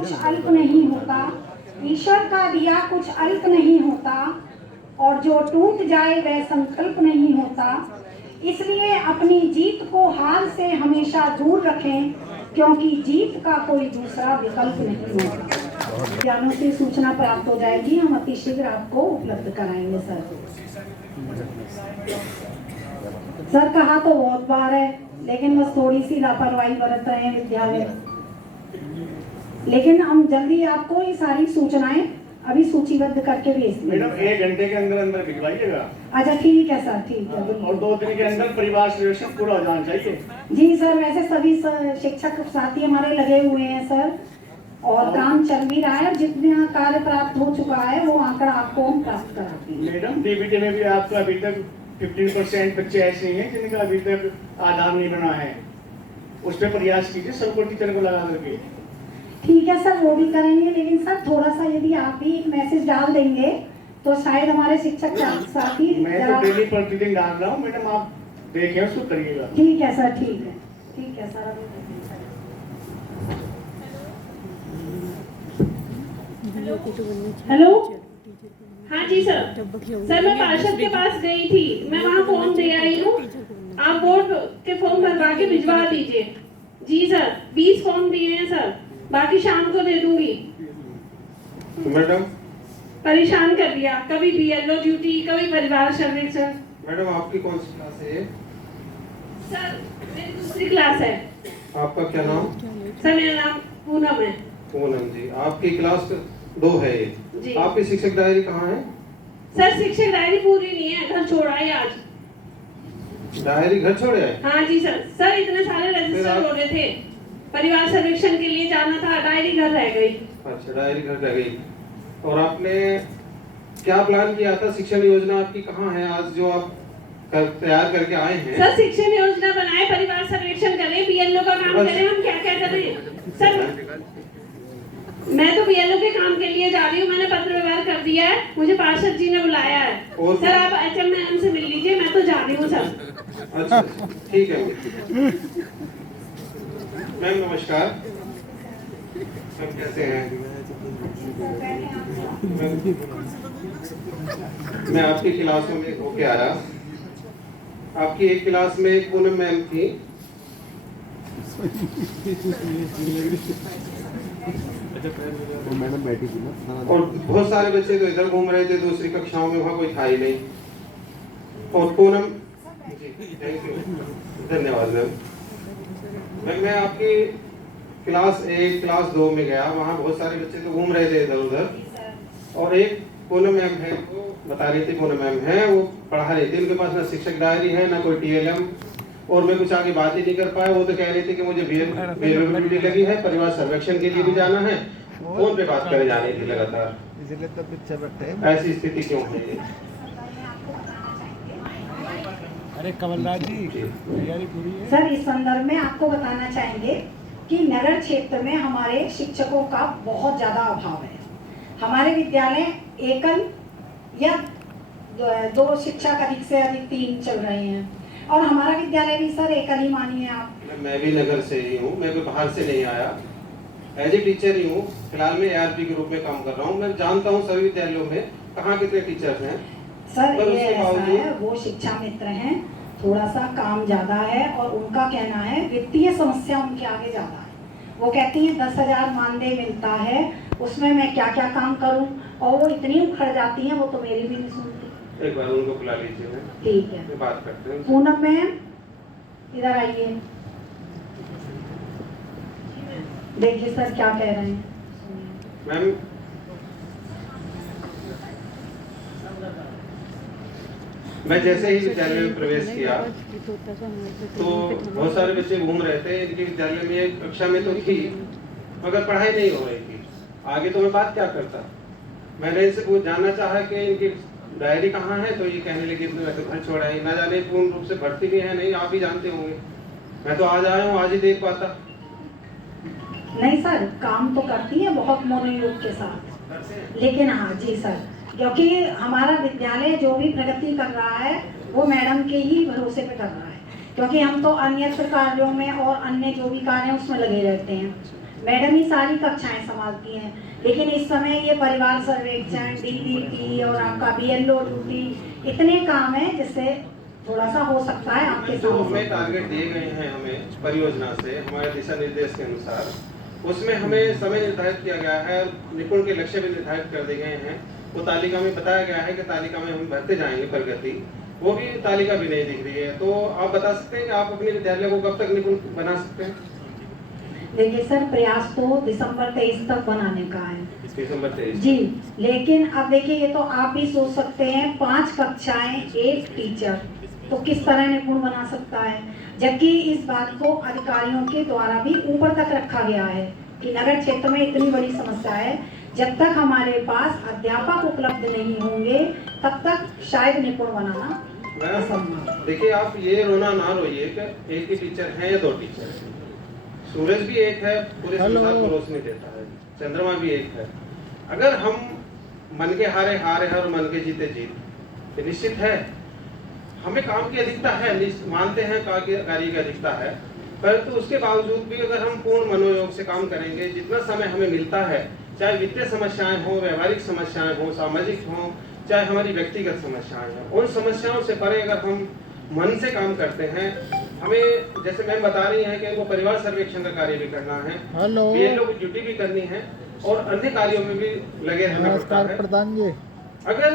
कुछ अल्प नहीं होता, ईश्वर का दिया कुछ अल्प नहीं होता, और जो टूट जाए वह संकल्प नहीं होता। इसलिए अपनी जीत को हार से हमेशा दूर रखें, क्योंकि जीत का कोई दूसरा विकल्प नहीं होता। ज्ञानों से सूचना प्राप्त हो जाएगी, हम अतिशीघ्र आपको उपलब्ध कराएंगे सर। सर कहा तो बहुत बार है, लेकिन बस थोड़ी सी लापरवाही बरत रहे हैं विद्यालय। लेकिन हम जल्दी आपको ये सारी सूचनाएं अभी सूचीबद्ध करके भेज देंगे। मैडम 1 घंटे के अंदर अंदर भिजवाइएगा। अच्छा ठीक है सर, ठीक है। और 2 दिन के अंदर परिवार सर्वेक्षण पूरा हो जाना चाहिए। जी सर, वैसे सभी शिक्षक साथी हमारे लगे हुए हैं सर, और काम चल भी रहा है। जितना कार्य प्राप्त हो चुका है वो आंकड़ा आपको हम प्राप्त कराते हैं। मैडम डीबीटी में भी आपका अभी तक 15% बच्चे ऐसे हैं जिनका अभी तक आधार नहीं बना है, उस पर प्रयास कीजिए, सबको टीचर को लगा करके। ठीक है सर, वो भी करेंगे, लेकिन सर थोड़ा सा यदि आप भी एक मैसेज डाल देंगे तो शायद हमारे शिक्षक साथी। मैं तो डेली प्रतिदिन डाल रहा हूँ मैडम, आप देखें उसको करिएगा। ठीक है सर, ठीक है, ठीक है सर। हेलो, हाँ जी सर। सर मैं पार्षद के पास गई थी, मैं वहाँ फॉर्म दे आई हूँ, आप बोर्ड के फॉर्म भरवा के भिजवा दीजिए। जी सर, 20 फॉर्म दिए हैं सर, बाकी शाम को दे दूंगी। तो मैडम परेशान कर दिया, कभी बीएलओ ड्यूटी, कभी परिवार सर्वेक्षण। मैडम आपकी कौन सी क्लास है? सर मेरी दूसरी क्लास है। आपका क्या नाम? सर मेरा नाम पूनम है। पूनम जी, आपकी क्लास 2 है ये जी। आपकी शिक्षक डायरी कहाँ है? सर शिक्षक डायरी पूरी नहीं है, घर छोड़ा है आज। डायरी घर छोड़े है? हाँ जी सर। सर इतने सारे रजिस्टर हो रहे थे, परिवार सर्वेक्षण के लिए जाना था, डायरी घर रह गई। अच्छा, डायरी घर रह गई। और आपने क्या प्लान किया था? शिक्षण योजना आपकी कहाँ है आज जो आप तैयार करके आए हैं? सर शिक्षण योजना बनाए, परिवार सर्वेक्षण करें, बीएलओ का काम करें, हम क्या क्या करें सर? मैं तो बीएलओ के काम के लिए जा रही हूँ, मैंने पत्र व्यवहार कर दिया है, मुझे पार्षद जी ने बुलाया है। सर आप एचएम मैम से मिल लीजिए, मैं तो जा रही हूँ सर। अच्छा ठीक है मैम, नमस्कार। मैम कैसे हैं? मैं आपकी क्लासों में होके आया। आपकी एक क्लास में एक पूनम मैम थी, मैडम बैठी थी ना, और बहुत सारे बच्चे तो इधर घूम रहे थे, दूसरी कक्षाओं में वहाँ कोई था ही नहीं। और पूनम जी, थैंक यू, धन्यवाद मैम। मैं आपकी क्लास 1 क्लास 2 में गया, वहाँ बहुत सारे बच्चे तो घूम रहे थे इधर उधर, और एक पूनम मैम है, वो बता रही थी, पूनम मैम है, वो पढ़ा रही थी, उनके पास ना शिक्षक डायरी है ना कोई टीएलएम, और मैं कुछ आगे बात ही नहीं कर पाया। वो तो कह रही थी कि मुझे बीएलओ ड्यूटी लगी है, परिवार सर्वेक्षण के लिए भी जाना है, फोन पे बात करे जाने थी लगातार। ऐसी स्थिति क्यों है ये? अरे कमलराज जी, तैयारी पूरी है सर। इस संदर्भ में आपको बताना चाहेंगे कि नगर क्षेत्र में हमारे शिक्षकों का बहुत ज्यादा अभाव है। हमारे विद्यालय एकल या 2 शिक्षक, अधिक से अधिक 3 चल रहे हैं, और हमारा विद्यालय भी सर एकल ही मानिए आप। मैं भी नगर से ही हूँ, मैं कोई बाहर से नहीं आया, एज ए टीचर ही हूँ। फिलहाल मैं ARP के रूप में काम कर रहा हूँ। मैं जानता हूँ सभी विद्यालयों में कहाँ कितने टीचर्स हैं। सर ये ऐसा है, वो शिक्षा मित्र हैं, थोड़ा सा काम ज्यादा है, और उनका कहना है वित्तीय समस्या उनके आगे ज्यादा है। वो कहती हैं 10,000 मानदेय मिलता है, उसमें मैं क्या क्या काम करूं, और वो इतनी उखड़ जाती हैं, वो तो मेरी भी नहीं सुनती। एक बार उनको बुला लीजिए मैम। ठीक है, मैं बात करते हैं। पूनम मैम इधर आइए, देखिए सर क्या कह रहे हैं मैम। मैं जैसे ही विद्यालय में प्रवेश किया तो बहुत सारे बच्चे घूम रहे थे, इनके विद्यालय में एक कक्षा में तो थी, मगर पढ़ाई नहीं हो रही थी। आगे तो मैं बात क्या करता। मैंने इनसे कुछ जानना चाहा कि इनकी डायरी कहाँ है, तो ये कहने लगी मैं तो घर छोड़ा है, ना जाने पूर्ण रूप से भर्ती भी है नहीं, आप ही जानते होंगे। मैं तो आज आया हूँ, आज ही देख पाता। नहीं सर, काम तो करती है बहुत मनोयोग के साथ, लेकिन हाँ जी सर, क्योंकि हमारा विद्यालय जो भी प्रगति कर रहा है वो मैडम के ही भरोसे पे कर रहा है, क्योंकि हम तो अन्य कार्यों में और अन्य जो भी कार्य हैं उसमें लगे रहते हैं। मैडम ही सारी कक्षाएं संभालती हैं, लेकिन इस समय ये परिवार सर्वेक्षण, डीडीटी और आपका बीएलओ ड्यूटी, इतने काम हैं जिससे थोड़ा सा हो सकता है आपके जो साथ। हमें टारगेट दिए गए हैं हमें परियोजना से हमारे दिशा निर्देश के अनुसार, उसमें हमें समय निर्धारित किया गया है, निपुण के लक्ष्य भी निर्धारित कर दिए गए हैं। वो तालिका में बताया गया है कि तालिका में हम भरते जाएंगे प्रगति, वो भी तालिका भी नहीं दिख रही है। तो आप बता सकते हैं कि आप अपने विद्यालय को कब तक निपुण बना सकते हैं? देखिए सर, प्रयास तो दिसंबर 23 तक बनाने का है। दिसंबर 23 जी, लेकिन अब देखिए ये तो आप भी सोच सकते हैं 5 कक्षाएं 1 टीचर तो किस तरह निपुण बना सकता है, जबकि इस बात को अधिकारियों के द्वारा भी ऊपर तक रखा गया है कि नगर क्षेत्र में इतनी बड़ी समस्या है, जब तक हमारे पास अध्यापक उपलब्ध नहीं होंगे तब तक शायद निपुण बनाना असंभव। देखिए आप ये रोना ना रोइए कि एक ही टीचर है या 2 टीचर है। सूरज भी एक है, पूरे संसार को रोशनी देता है, चंद्रमा भी एक है। अगर हम मन के हारे हारे और मन के जीते जीत, तो निश्चित है हमें काम की अधिकता है, मानते हैं कार्य की अधिकता है, परंतु उसके बावजूद भी अगर हम पूर्ण मनोयोग से काम करेंगे, जितना समय हमें मिलता है, चाहे वित्तीय समस्याएं हो, व्यवहारिक समस्याएं हो, सामाजिक हो, चाहे हमारी व्यक्तिगत समस्याएं हो, उन समस्याओं से परे अगर हम मन से काम करते हैं, हमें जैसे मैम बता रही हैं कि इनको परिवार सर्वेक्षण का कार्य भी करना है, बीएलओ की ड्यूटी भी करनी है और अन्य कार्यों में भी लगे रहना पड़ता है। प्रधान जी, अगर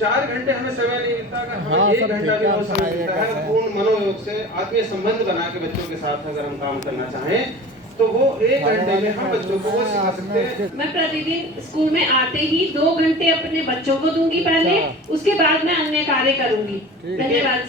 4 घंटे हमें समय नहीं मिलता, अगर हमें 1 घंटा भी और समय मिलता है, पूर्ण मनोयोग से आत्मीय संबंध बना के बच्चों के साथ अगर हम काम करना चाहें, तो वो 1 घंटे में हम बच्चों को वो सिखा सकते हैं। मैं प्रतिदिन स्कूल में आते ही 2 घंटे अपने बच्चों को दूंगी पहले, उसके बाद मैं अन्य कार्य करूंगी। धन्यवाद सर।